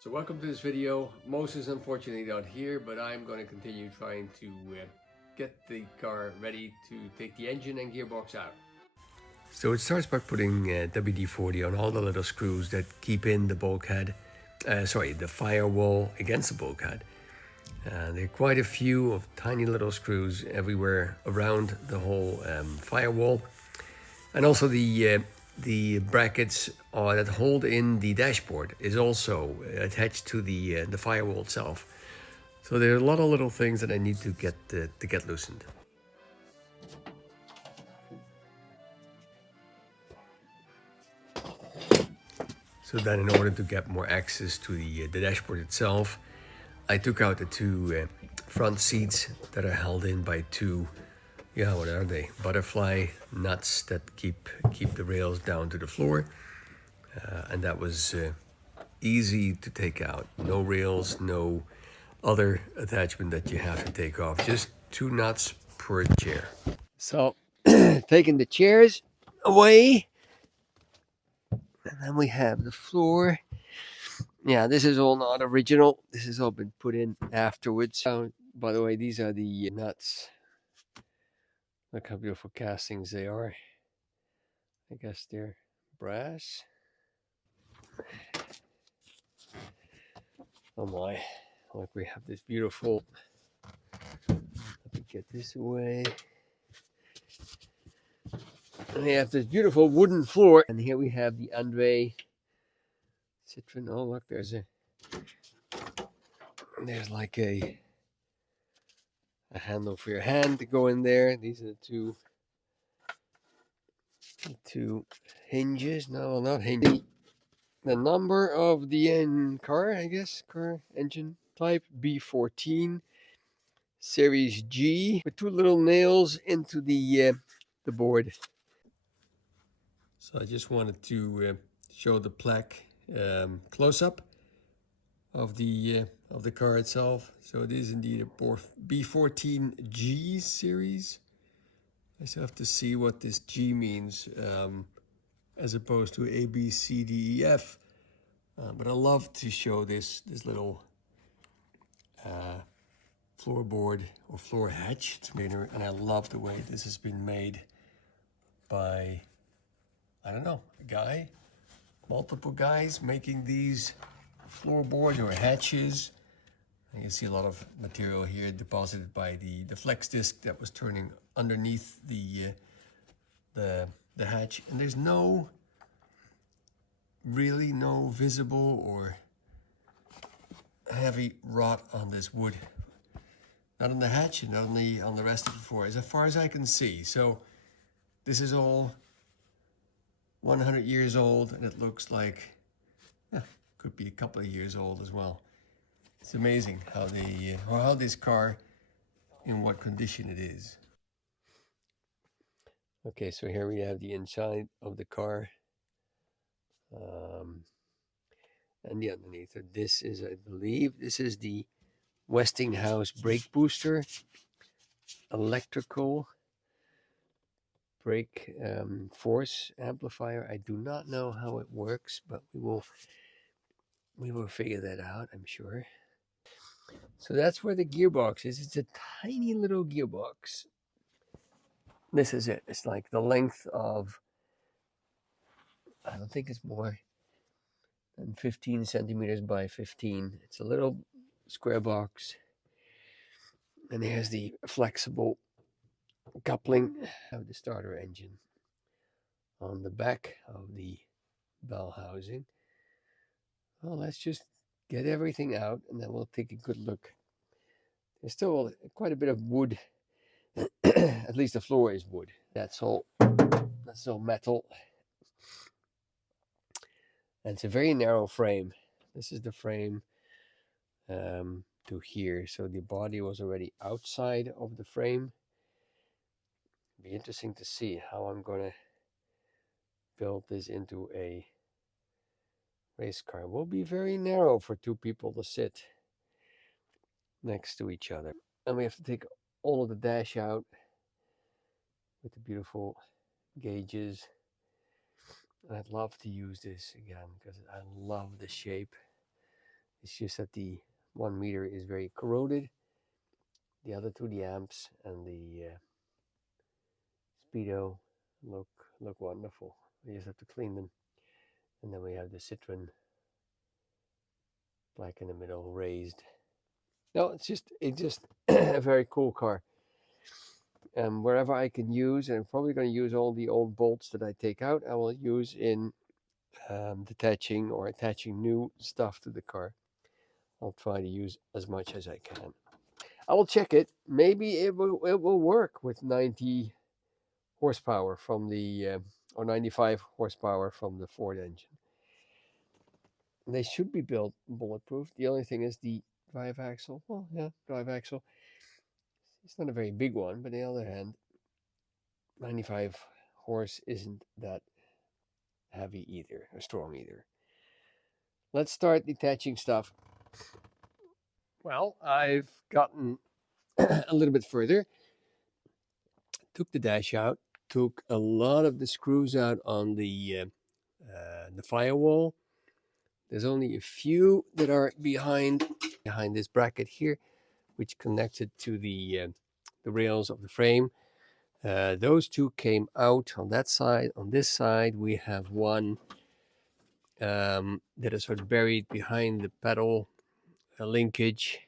So welcome to this video. Moses is unfortunately not here, but I'm going to continue trying to get the car ready to take the engine and gearbox out. So it starts by putting WD-40 on all the little screws that keep in the bulkhead, the firewall against the bulkhead. There are quite a few of tiny little screws everywhere around the whole firewall. And also the brackets that hold in the dashboard is also attached to the firewall itself. So there are a lot of little things that I need to get loosened. So then, in order to get more access to the dashboard itself, I took out the two front seats that are held in by two, what are they? Butterfly nuts that keep the rails down to the floor. And that was easy to take out. No rails, no other attachment that you have to take off. Just two nuts per chair. So, taking the chairs away. And then we have the floor. Yeah, this is all not original. This has all been put in afterwards. By the way, these are the nuts. Look how beautiful castings they are. I guess they're brass. Oh my. Look, we have this beautiful. Let me get this away. And we have this beautiful wooden floor. And here we have the Andre Citroen. Oh, look, there's like a handle for your hand to go in there. These are the two hinges. No, not hinges. The number of the car, I guess, car engine type B14 series G with two little nails into the board. So I just wanted to show the plaque close up of the car itself. So it is indeed a B14 G series. I still have to see what this G means as opposed to A, B, C, D, E, F. But I love to show this little floorboard or floor hatch. It's made, and I love the way this has been made by, I don't know, a guy, multiple guys making these floorboards or hatches. You can see a lot of material here deposited by the flex disc that was turning underneath the hatch, and there's really no visible or heavy rot on this wood, not on the hatch and not on the rest of the floor, as far as I can see. So this is all 100 years old, and it looks like could be a couple of years old as well. It's amazing how this car, in what condition it is. Okay, so here we have the inside of the car. And the underneath it. This is, I believe, this is the Westinghouse brake booster, electrical brake force amplifier. I do not know how it works, but we will figure that out, I'm sure. So that's where the gearbox is. It's a tiny little gearbox. This is it. It's like the length of, I don't think it's more than 15 centimeters by 15. It's a little square box. And here's the flexible coupling of the starter engine on the back of the bell housing. Well, let's just get everything out and then we'll take a good look. There's still quite a bit of wood. At least the floor is wood. That's all metal. And it's a very narrow frame. This is the frame to here. So the body was already outside of the frame. Be interesting to see how I'm gonna build this into a race car. It will be very narrow for two people to sit next to each other. And we have to take all of the dash out with the beautiful gauges. And I'd love to use this again because I love the shape. It's just that the 1 meter is very corroded. The other two, the amps and the speedo, look wonderful. We just have to clean them. And then we have the Citroen black in the middle, raised. No, it's just a very cool car. And wherever I can use, and I'm probably going to use all the old bolts that I take out, I will use in detaching or attaching new stuff to the car. I'll try to use as much as I can. I will check it. Maybe it will work with 90 horsepower from the or 95 horsepower from the Ford engine. They should be built bulletproof. The only thing is the drive axle. Well, yeah, drive axle. It's not a very big one, but on the other hand, 95 horse isn't that heavy either, or strong either. Let's start detaching stuff. Well, I've gotten a little bit further. Took the dash out. Took a lot of the screws out on the firewall. There's only a few that are behind this bracket here, which connected to the rails of the frame. Those two came out on that side. On this side, we have one that is sort of buried behind the pedal linkage.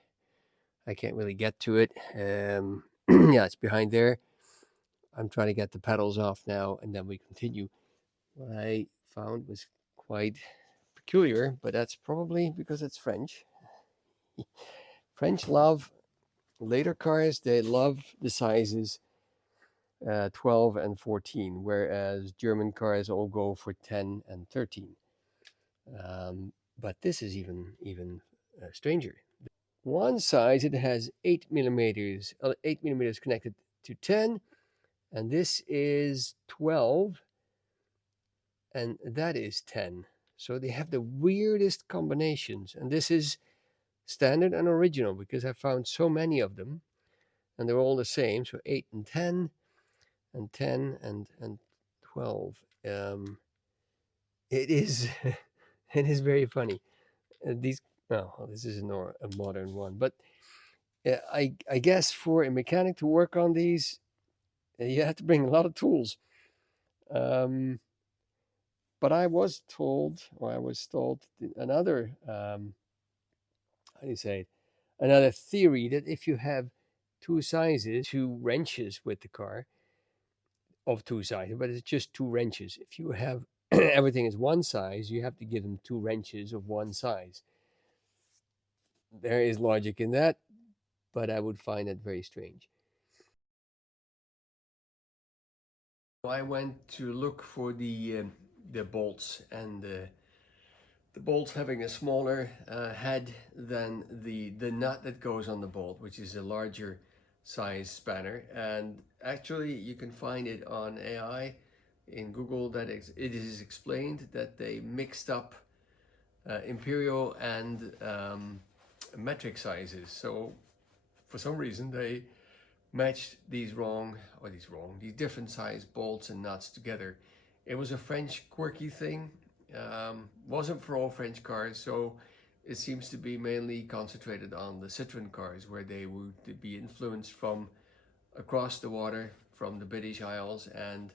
I can't really get to it. Yeah, it's behind there. I'm trying to get the pedals off now, and then we continue. What I found was quite peculiar, but that's probably because it's French. French love later cars. They love the sizes 12 and 14, whereas German cars all go for 10 and 13. But this is even stranger. One size, it has 8 millimeters connected to 10, and this is 12, and that is 10. So they have the weirdest combinations, and this is standard and original because I found so many of them, and they're all the same. So 8 and 10, and 10 and 12. It is it is very funny. These this is a modern one, but I guess for a mechanic to work on these, you have to bring a lot of tools. But I was told another how do you say it? Another theory that if you have two sizes, two wrenches with the car of two sizes, but it's just two wrenches. If you have everything is one size, you have to give them two wrenches of one size. There is logic in that, but I would find it very strange. I went to look for the bolts, and the bolts having a smaller head than the nut that goes on the bolt, which is a larger size spanner. And actually, you can find it on AI in Google that it is explained that they mixed up imperial and metric sizes. So for some reason they matched these different size bolts and nuts together. It was a French quirky thing. Wasn't for all French cars, so it seems to be mainly concentrated on the Citroen cars, where they would be influenced from across the water, from the British Isles and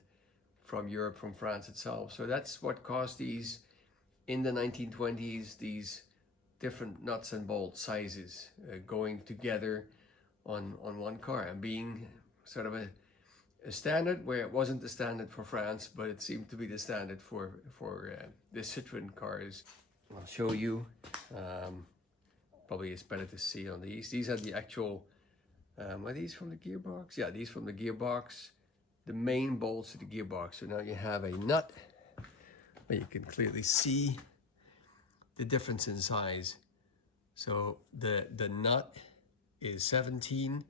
from Europe, from France itself. So that's what caused these, in the 1920s, these different nuts and bolt sizes going together on one car and being sort of a standard, where it wasn't the standard for France, but it seemed to be the standard for the Citroen cars. I'll show you. Probably it's better to see on these. These are the actual, are these from the gearbox? Yeah, these from the gearbox. The main bolts of the gearbox. So now you have a nut, but you can clearly see the difference in size. So the nut is 17,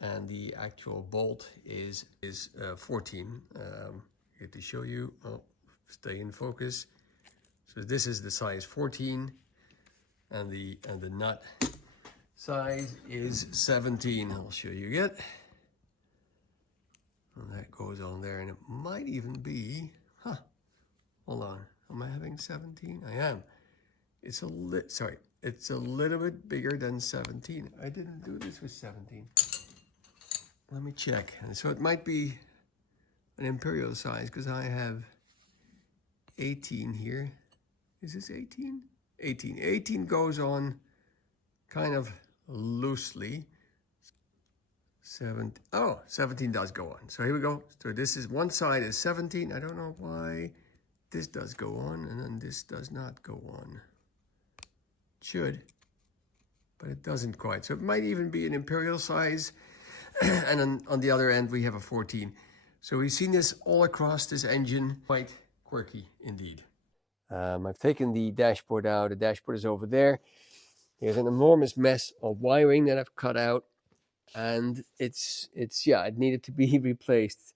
and the actual bolt is 14. Here to show you. Oh, stay in focus. So this is the size 14, and the nut size is 17. I'll show you again. And that goes on there, and it might even be, hold on, am I having 17? I am. It's sorry, it's a little bit bigger than 17. I didn't do this with 17. Let me check. And so it might be an imperial size because I have 18 here. Is this 18? 18. 18 goes on kind of loosely. 17 does go on. So here we go. So this is one side is 17. I don't know why this does go on and then this does not go on. It should, but it doesn't quite. So it might even be an imperial size. And then on the other end, we have a 14. So we've seen this all across this engine. Quite quirky indeed. I've taken the dashboard out. The dashboard is over there. There's an enormous mess of wiring that I've cut out. And it needed to be replaced.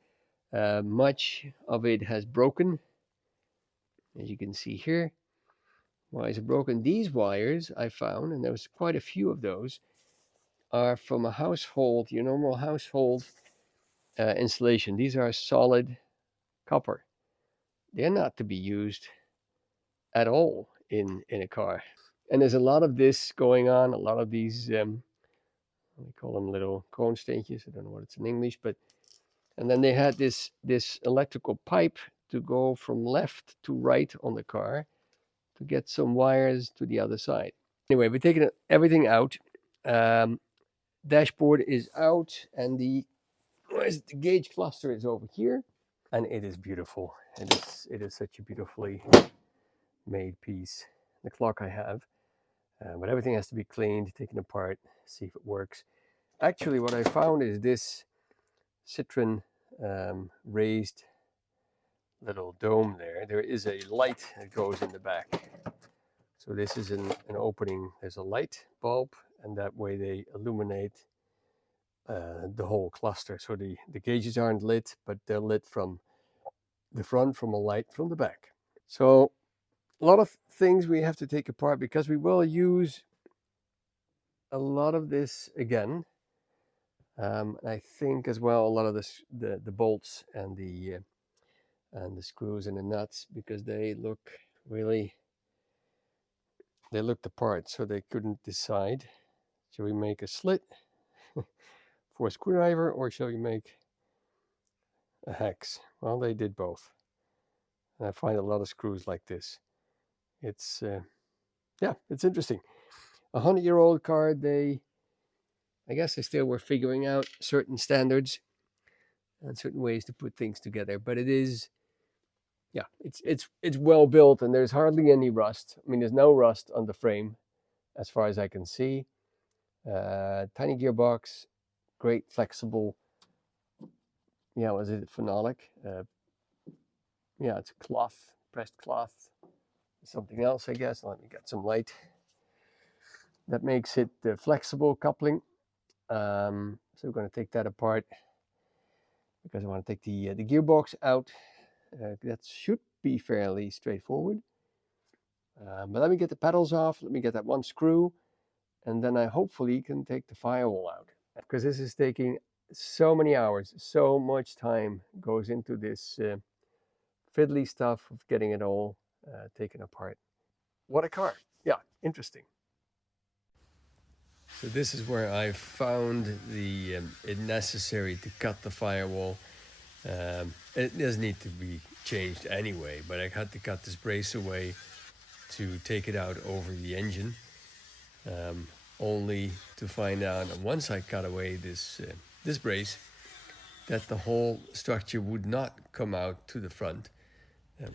Much of it has broken, as you can see here. Why is it broken? These wires I found, and there was quite a few of those, are from a household, your normal household installation. These are solid copper. They're not to be used at all in a car. And there's a lot of this going on, a lot of these, we call them little kroonsteentjes. I don't know what it's in English, but, and then they had this electrical pipe to go from left to right on the car to get some wires to the other side. Anyway, we're taking everything out. Dashboard is out, and the gauge cluster is over here, and it is beautiful. It is such a beautifully made piece. The clock I have, but everything has to be cleaned, taken apart, see if it works. Actually, what I found is this Citroen raised little dome there. There is a light that goes in the back. So this is an opening. There's a light bulb, and that way they illuminate the whole cluster. So the gauges aren't lit, but they're lit from the front, from a light from the back. So a lot of things we have to take apart because we will use a lot of this again. I think as well a lot of the bolts and the screws and the nuts, because they look really, they looked apart, so they couldn't decide. Shall we make a slit for a screwdriver, or shall we make a hex? Well, they did both. And I find a lot of screws like this. It's it's interesting. 100-year-old car, I guess they still were figuring out certain standards and certain ways to put things together, but it is, it's well built, and there's hardly any rust. I mean, there's no rust on the frame as far as I can see. Tiny gearbox, great flexible, was it phenolic? It's cloth, pressed cloth, something else, I guess. Let me get some light. That makes it flexible coupling. So we're going to take that apart because I want to take the gearbox out. That should be fairly straightforward. But let me get the pedals off. Let me get that one screw, and then I hopefully can take the firewall out, because this is taking so many hours. So much time goes into this fiddly stuff of getting it all taken apart. What a car. Yeah, interesting. So this is where I found it necessary to cut the firewall. It doesn't need to be changed anyway, but I had to cut this brace away to take it out over the engine, only to find out once I cut away this brace that the whole structure would not come out to the front,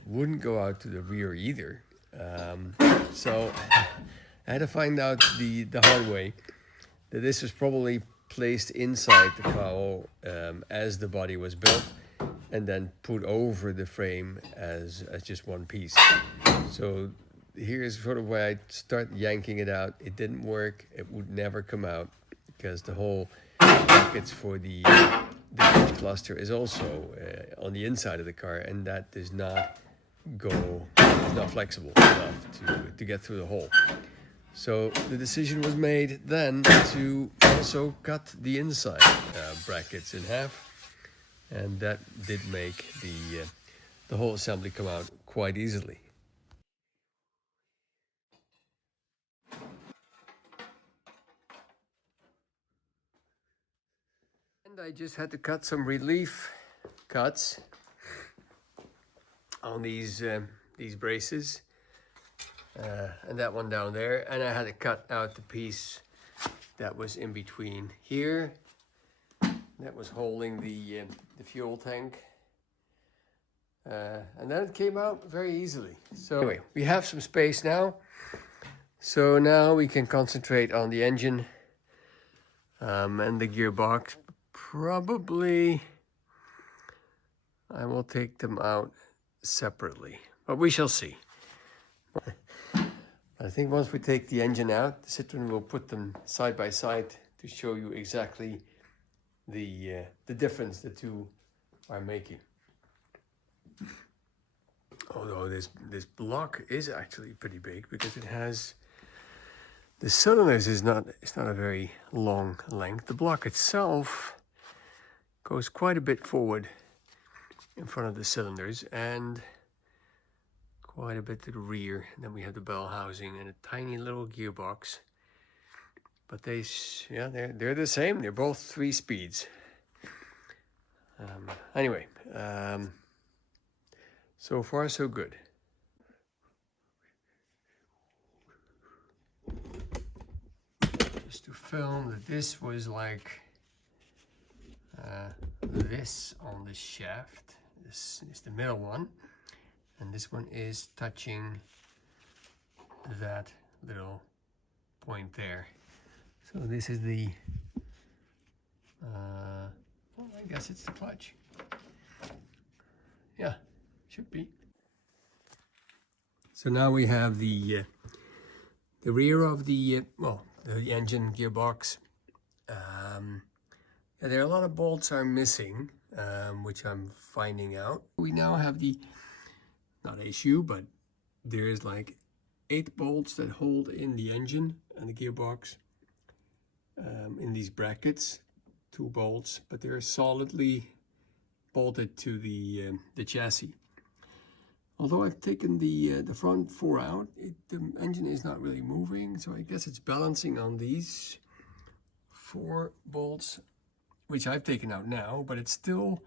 wouldn't go out to the rear either. So I had to find out the hard way that this was probably placed inside the cowl as the body was built, and then put over the frame as just one piece. So here's sort of where I start yanking it out. It didn't work. It would never come out because the whole brackets for the gauge cluster is also on the inside of the car, and that does not go, it's not flexible enough to get through the hole. So the decision was made then to also cut the inside brackets in half, and that did make the whole assembly come out quite easily. And I just had to cut some relief cuts on these braces, and that one down there, and I had to cut out the piece that was in between here that was holding the fuel tank, and then it came out very easily. So anyway, we have some space now, so now we can concentrate on the engine and the gearbox. Probably I will take them out separately, but we shall see. I think once we take the engine out, the Citroen will put them side by side to show you exactly the difference the two are making. Although this block is actually pretty big, because it has the cylinders it's not a very long length. The block itself goes quite a bit forward in front of the cylinders and quite a bit to the rear. And then we have the bell housing and a tiny little gearbox. But they're the same. They're both 3 speeds. Anyway, so far so good. Just to film that this was like this on the shaft. This is the middle one, and this one is touching that little point there. So this is the well, I guess it's the clutch. Yeah, should be. So now we have the rear of the the engine gearbox. There are a lot of bolts are missing, which I'm finding out. We now have the, not issue, but there's like 8 bolts that hold in the engine and the gearbox in these brackets, 2 bolts, but they're solidly bolted to the chassis. Although I've taken the front 4 out, the engine is not really moving, so I guess it's balancing on these 4 bolts, which I've taken out now, but it's still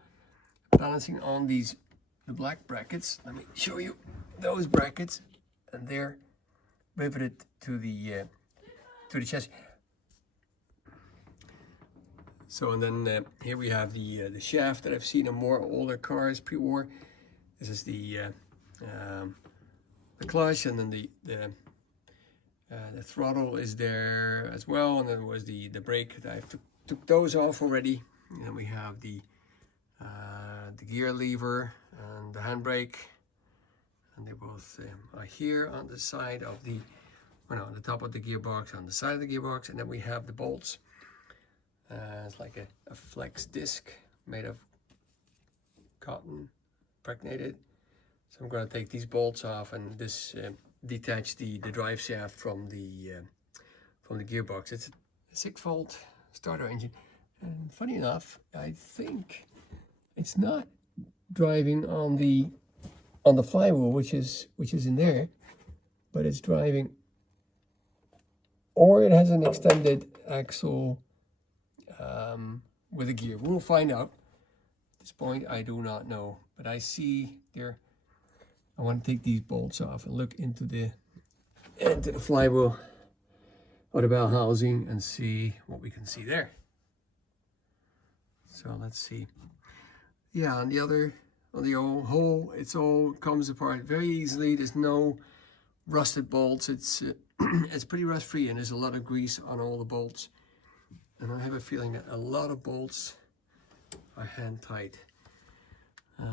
balancing on the black brackets. Let me show you those brackets, and they're riveted to the chassis. So, and then here we have the shaft that I've seen in more older cars pre-war. This is the clutch, and then the throttle is there as well, and then was the brake. I took those off already. And then we have the gear lever and the handbrake, and they both are here on the side of the, well, no, on the top of the gearbox, on the side of the gearbox, and then we have the bolts. It's like a flex disc made of cotton, impregnated. So I'm going to take these bolts off and this detach the drive shaft from the gearbox. It's a 6-volt starter engine, and funny enough, I think it's not driving on the flywheel, which is in there, but it's driving, or it has an extended axle with a gear. We'll find out. At this point, I do not know, but I see there. I want to take these bolts off and look into the flywheel or the bell housing and see what we can see there. So let's see. Yeah, on the old hole, it's all comes apart very easily. There's no rusted bolts. It's it's pretty rust free, and there's a lot of grease on all the bolts. And I have a feeling that a lot of bolts are hand tight,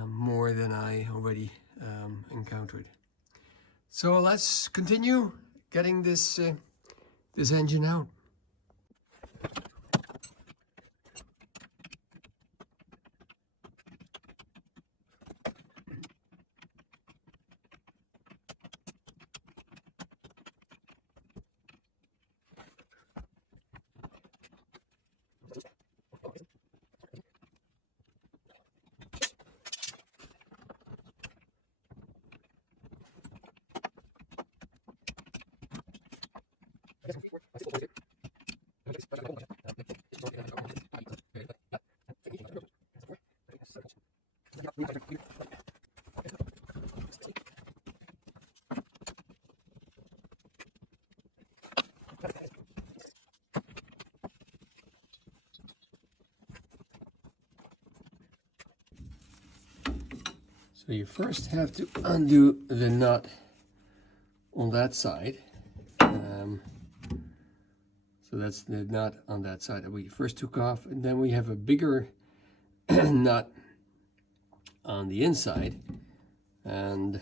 more than I already encountered. So let's continue getting this engine out. So you first have to undo the nut on that side. So that's the nut on that side that we first took off, and then we have a bigger nut on the inside, and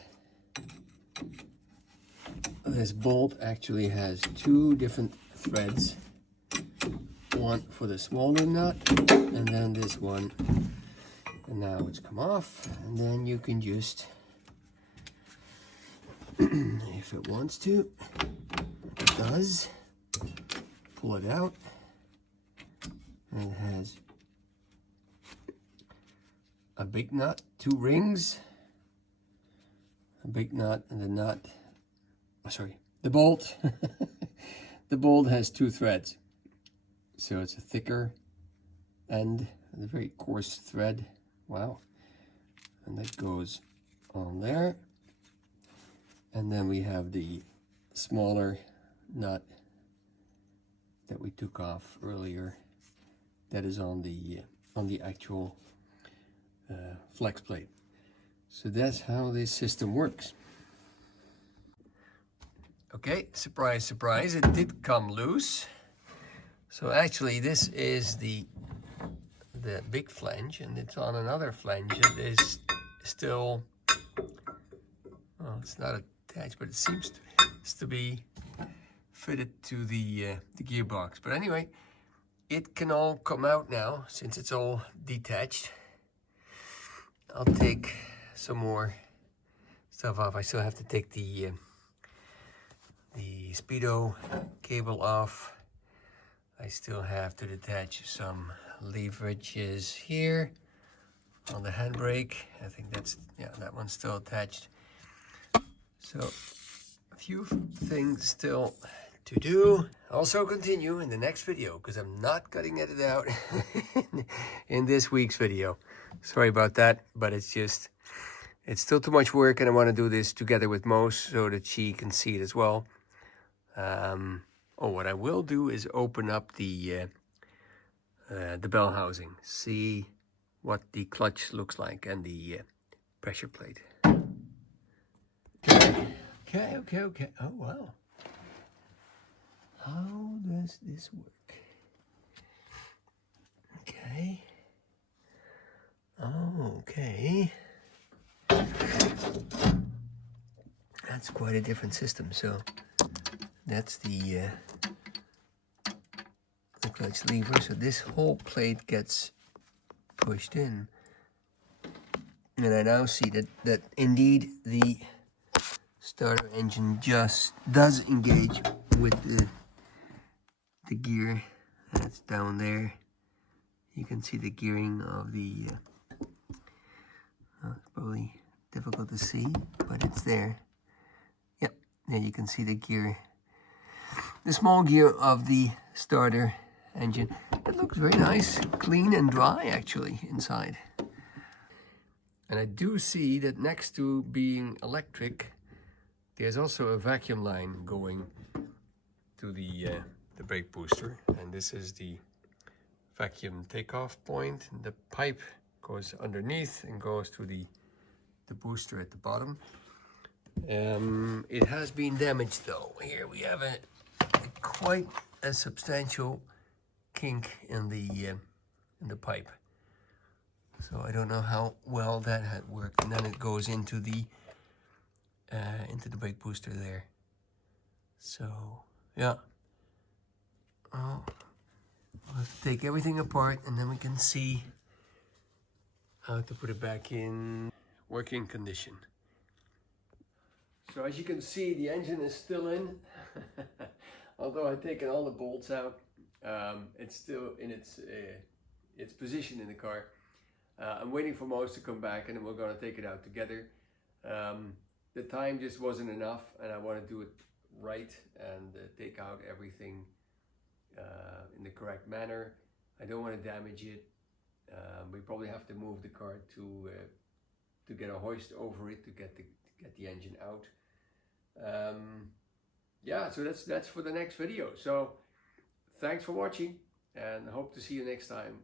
this bolt actually has two different threads, one for the smaller nut and then this one. And now it's come off, and then you can just if it wants to, it does, pull it out, and it has a big nut, two rings, a big nut, and the nut, oh, sorry, the bolt. The bolt has two threads, so it's a thicker end and a very coarse thread. Wow. And that goes on there, and then we have the smaller nut that we took off earlier that is on the actual flex plate. So that's how this system works. Okay, surprise, surprise, it did come loose. So actually this is the big flange, and it's on another flange that is still, well, it's not attached, but it seems to be fitted to the gearbox. But anyway, it can all come out now since it's all detached. I'll take some more stuff off. I still have to take the speedo cable off. I still have to detach some leverages here on the handbrake. I think that's, yeah, that one's still attached. So a few things still to do. Also continue in the next video, because I'm not cutting it out in this week's video. Sorry about that, but it's still too much work, and I want to do this together with Mose so that she can see it as well. What I will do is open up the bell housing, see what the clutch looks like and the pressure plate. Okay. Oh, wow. How does this work? Okay. Oh, okay. That's quite a different system. So that's the clutch lever. So this whole plate gets pushed in. And I now see that indeed the starter engine just does engage with the gear that's down there. You can see the gearing of the it's probably difficult to see, but it's there. Yep, there you can see the gear, the small gear of the starter engine. It looks very nice, clean and dry actually inside. And I do see that next to being electric, there's also a vacuum line going to the brake booster, and this is the vacuum takeoff point. And the pipe goes underneath and goes to the booster at the bottom. It has been damaged though. Here we have quite a substantial kink in the pipe. So I don't know how well that had worked. And then it goes into the brake booster there. So yeah, I'll have to take everything apart, and then we can see how to put it back in working condition. So as you can see, the engine is still in. Although I've taken all the bolts out, it's still in its position in the car. I'm waiting for Mose to come back, and then we're going to take it out together. The time just wasn't enough, and I want to do it right and take out everything in the correct manner. I don't want to damage it. We probably have to move the car to to get a hoist over it to get the engine out. Yeah, so that's for the next video. So thanks for watching, and hope to see you next time.